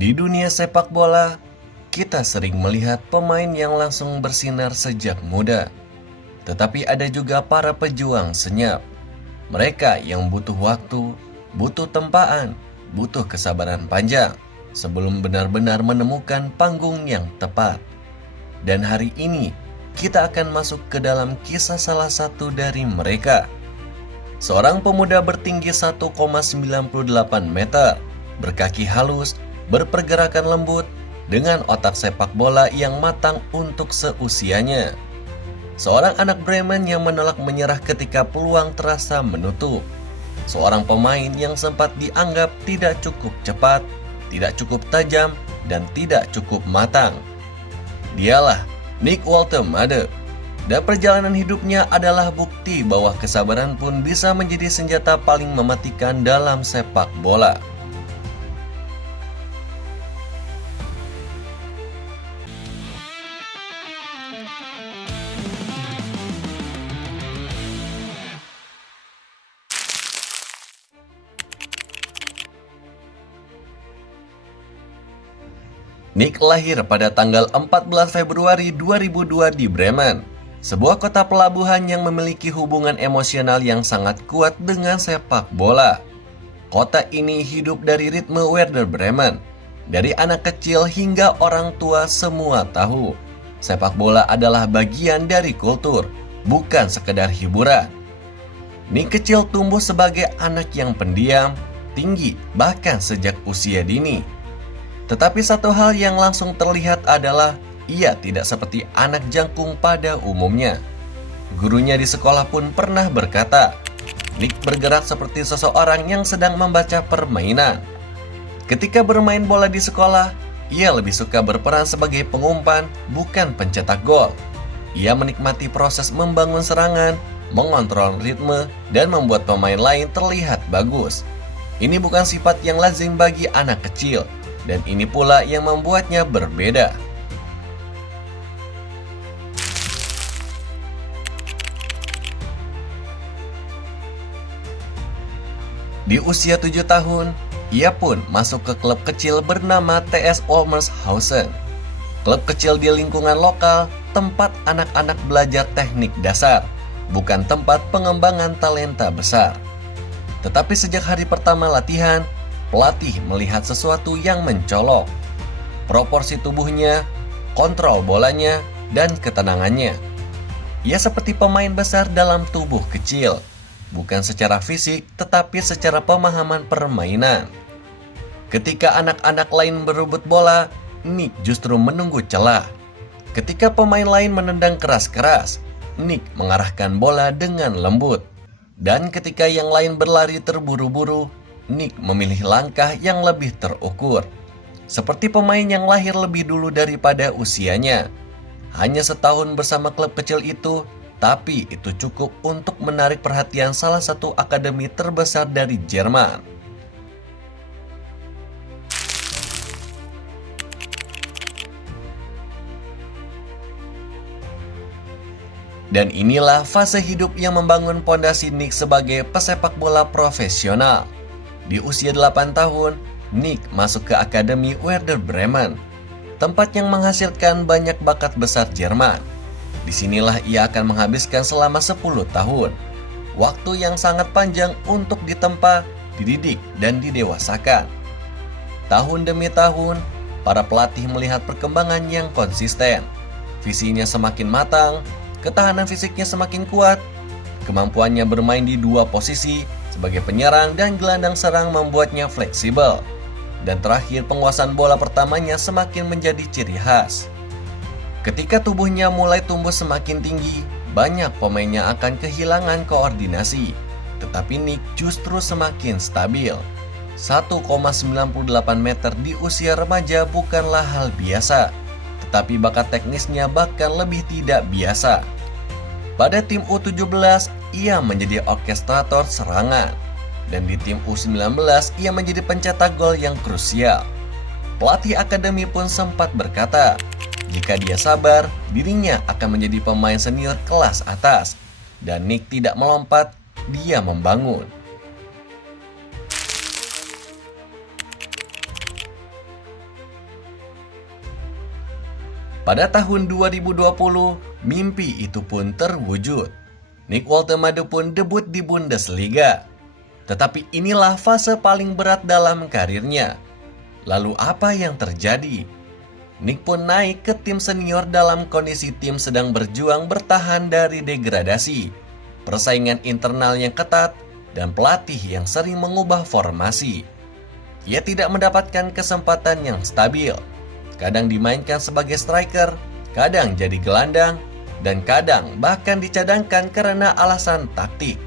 Di dunia sepak bola, kita sering melihat pemain yang langsung bersinar sejak muda. Tetapi ada juga para pejuang senyap. Mereka yang butuh waktu, butuh tempaan, butuh kesabaran panjang sebelum benar-benar menemukan panggung yang tepat. Dan hari ini, kita akan masuk ke dalam kisah salah satu dari mereka. Seorang pemuda bertinggi 1,98 meter, berkaki halus, berpergerakan lembut, dengan otak sepak bola yang matang untuk seusianya. Seorang anak Bremen yang menolak menyerah ketika peluang terasa menutup. Seorang pemain yang sempat dianggap tidak cukup cepat, tidak cukup tajam, dan tidak cukup matang. Dialah Nick Woltemade. Dan perjalanan hidupnya adalah bukti bahwa kesabaran pun bisa menjadi senjata paling mematikan dalam sepak bola. Nick lahir pada tanggal 14 Februari 2002 di Bremen, sebuah kota pelabuhan yang memiliki hubungan emosional yang sangat kuat dengan sepak bola. Kota ini hidup dari ritme Werder Bremen. Dari anak kecil hingga orang tua semua tahu, sepak bola adalah bagian dari kultur, bukan sekedar hiburan. Nick kecil tumbuh sebagai anak yang pendiam, tinggi, bahkan sejak usia dini. Tetapi satu hal yang langsung terlihat adalah ia tidak seperti anak jangkung pada umumnya. Gurunya di sekolah pun pernah berkata, Nick bergerak seperti seseorang yang sedang membaca permainan. Ketika bermain bola di sekolah, ia lebih suka berperan sebagai pengumpan, bukan pencetak gol. Ia menikmati proses membangun serangan, mengontrol ritme, dan membuat pemain lain terlihat bagus. Ini bukan sifat yang lazim bagi anak kecil, dan ini pula yang membuatnya berbeda. Di usia 7 tahun, ia pun masuk ke klub kecil bernama TS Wolmershausen. Klub kecil di lingkungan lokal, tempat anak-anak belajar teknik dasar, bukan tempat pengembangan talenta besar. Tetapi sejak hari pertama latihan, pelatih melihat sesuatu yang mencolok. Proporsi tubuhnya, kontrol bolanya, dan ketenangannya. Ia seperti pemain besar dalam tubuh kecil, bukan secara fisik tetapi secara pemahaman permainan. Ketika anak-anak lain berebut bola, Nick justru menunggu celah. Ketika pemain lain menendang keras-keras, Nick mengarahkan bola dengan lembut. Dan ketika yang lain berlari terburu-buru, Nick memilih langkah yang lebih terukur. Seperti pemain yang lahir lebih dulu daripada usianya. Hanya setahun bersama klub kecil itu, tapi itu cukup untuk menarik perhatian salah satu akademi terbesar dari Jerman. Dan inilah fase hidup yang membangun pondasi Nick sebagai pesepak bola profesional. Di usia 8 tahun, Nick masuk ke Akademi Werder Bremen, tempat yang menghasilkan banyak bakat besar Jerman. Disinilah ia akan menghabiskan selama 10 tahun. Waktu yang sangat panjang untuk ditempa, dididik, dan didewasakan. Tahun demi tahun, para pelatih melihat perkembangan yang konsisten. Visinya semakin matang, ketahanan fisiknya semakin kuat, kemampuannya bermain di dua posisi sebagai penyerang dan gelandang serang membuatnya fleksibel. Dan terakhir, penguasaan bola pertamanya semakin menjadi ciri khas. Ketika tubuhnya mulai tumbuh semakin tinggi, banyak pemainnya akan kehilangan koordinasi. Tetapi Nick justru semakin stabil. 1,98 meter di usia remaja bukanlah hal biasa, tetapi bakat teknisnya bahkan lebih tidak biasa. Pada tim U17, ia menjadi orkestrator serangan. Dan di tim U19, ia menjadi pencetak gol yang krusial. Pelatih akademi pun sempat berkata, jika dia sabar, dirinya akan menjadi pemain senior kelas atas. Dan Nick tidak melompat, dia membangun. Pada tahun 2020, mimpi itu pun terwujud. Nick Woltemade pun debut di Bundesliga. Tetapi inilah fase paling berat dalam karirnya. Lalu apa yang terjadi? Nick pun naik ke tim senior dalam kondisi tim sedang berjuang bertahan dari degradasi, persaingan internal yang ketat, dan pelatih yang sering mengubah formasi. Ia tidak mendapatkan kesempatan yang stabil. Kadang dimainkan sebagai striker, kadang jadi gelandang, dan kadang bahkan dicadangkan karena alasan taktik.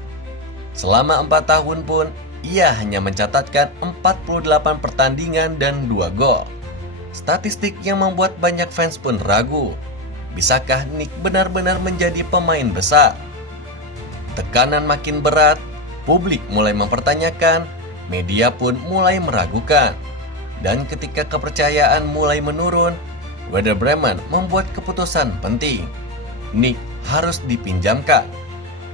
Selama 4 tahun pun, ia hanya mencatatkan 48 pertandingan dan 2 gol. Statistik yang membuat banyak fans pun ragu. Bisakah Nick benar-benar menjadi pemain besar? Tekanan makin berat, publik mulai mempertanyakan, media pun mulai meragukan. Dan ketika kepercayaan mulai menurun, Werder Bremen membuat keputusan penting. Nick harus dipinjamkan.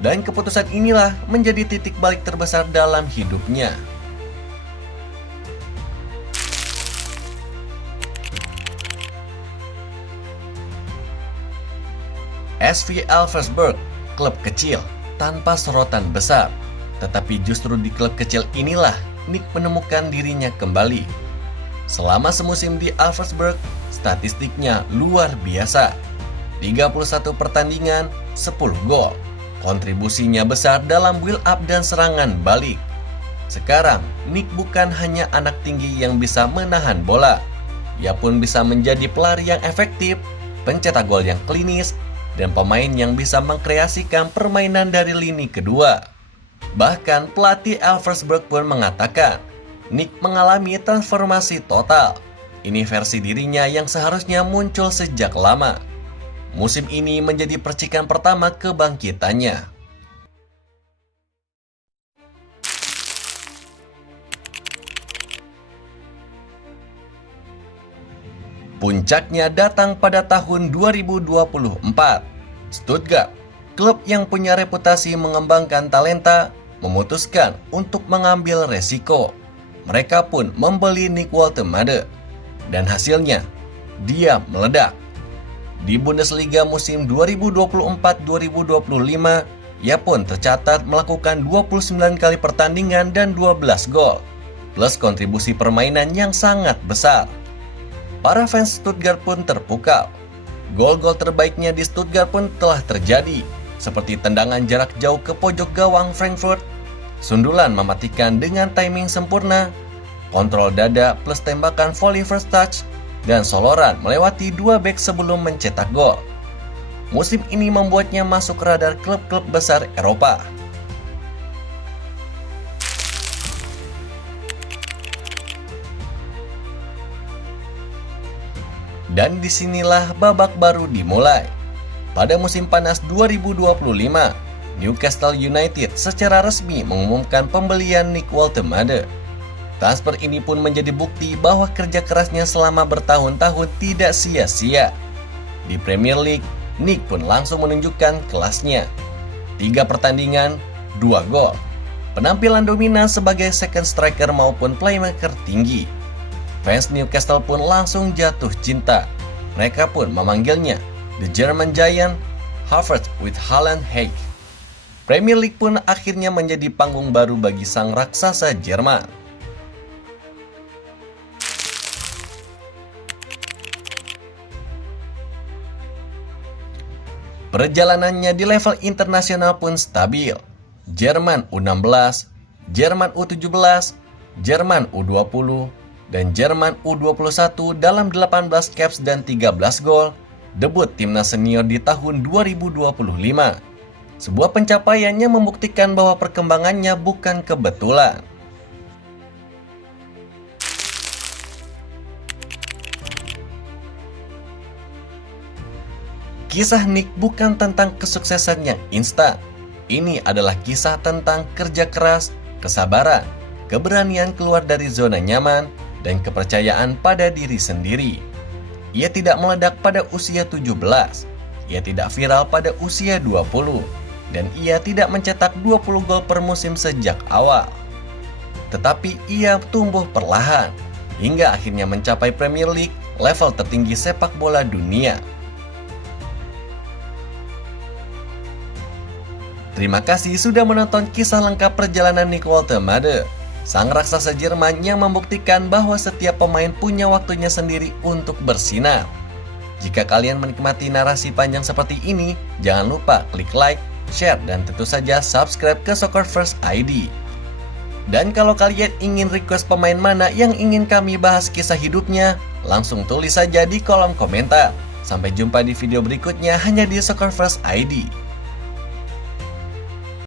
Dan keputusan inilah menjadi titik balik terbesar dalam hidupnya. SV Elversberg, klub kecil tanpa sorotan besar. Tetapi justru di klub kecil inilah Nick menemukan dirinya kembali. Selama semusim di Elversberg, statistiknya luar biasa. 31 pertandingan, 10 gol. Kontribusinya besar dalam build up dan serangan balik. Sekarang, Nick bukan hanya anak tinggi yang bisa menahan bola. Ia pun bisa menjadi pelari yang efektif, pencetak gol yang klinis, dan pemain yang bisa mengkreasikan permainan dari lini kedua. Bahkan pelatih Elversberg pun mengatakan, Nick mengalami transformasi total. Ini versi dirinya yang seharusnya muncul sejak lama. Musim ini menjadi percikan pertama kebangkitannya. Puncaknya datang pada tahun 2024. Stuttgart, klub yang punya reputasi mengembangkan talenta, memutuskan untuk mengambil resiko. Mereka pun membeli Nick Woltemade. Dan hasilnya, dia meledak. Di Bundesliga musim 2024-2025, ia pun tercatat melakukan 29 kali pertandingan dan 12 gol, plus kontribusi permainan yang sangat besar. Para fans Stuttgart pun terpukau. Gol-gol terbaiknya di Stuttgart pun telah terjadi, seperti tendangan jarak jauh ke pojok gawang Frankfurt, sundulan mematikan dengan timing sempurna, kontrol dada plus tembakan volley first touch, dan soloran melewati 2 bek sebelum mencetak gol. Musim ini membuatnya masuk radar klub-klub besar Eropa. Dan disinilah babak baru dimulai. Pada musim panas 2025, Newcastle United secara resmi mengumumkan pembelian Nick Woltemade. Transfer ini pun menjadi bukti bahwa kerja kerasnya selama bertahun-tahun tidak sia-sia. Di Premier League, Nick pun langsung menunjukkan kelasnya. 3 pertandingan, 2 gol. Penampilan dominan sebagai second striker maupun playmaker tinggi. Fans Newcastle pun langsung jatuh cinta. Mereka pun memanggilnya The German Giant, Harvard with Haaland Hague. Premier League pun akhirnya menjadi panggung baru bagi sang raksasa Jerman. Perjalanannya di level internasional pun stabil. Jerman U16, Jerman U17, Jerman U20, dan Jerman U21 dalam 18 caps dan 13 gol, debut timnas senior di tahun 2025. Sebuah pencapaiannya membuktikan bahwa perkembangannya bukan kebetulan. Kisah Nick bukan tentang kesuksesan yang instan. Ini adalah kisah tentang kerja keras, kesabaran, keberanian keluar dari zona nyaman, dan kepercayaan pada diri sendiri. Ia tidak meledak pada usia 17, ia tidak viral pada usia 20, dan ia tidak mencetak 20 gol per musim sejak awal. Tetapi ia tumbuh perlahan, hingga akhirnya mencapai Premier League, level tertinggi sepak bola dunia. Terima kasih sudah menonton kisah lengkap perjalanan Nick Woltemade, sang raksasa Jerman yang membuktikan bahwa setiap pemain punya waktunya sendiri untuk bersinar. Jika kalian menikmati narasi panjang seperti ini, jangan lupa klik like, share, dan tentu saja subscribe ke Soccer First ID. Dan kalau kalian ingin request pemain mana yang ingin kami bahas kisah hidupnya, langsung tulis saja di kolom komentar. Sampai jumpa di video berikutnya hanya di Soccer First ID.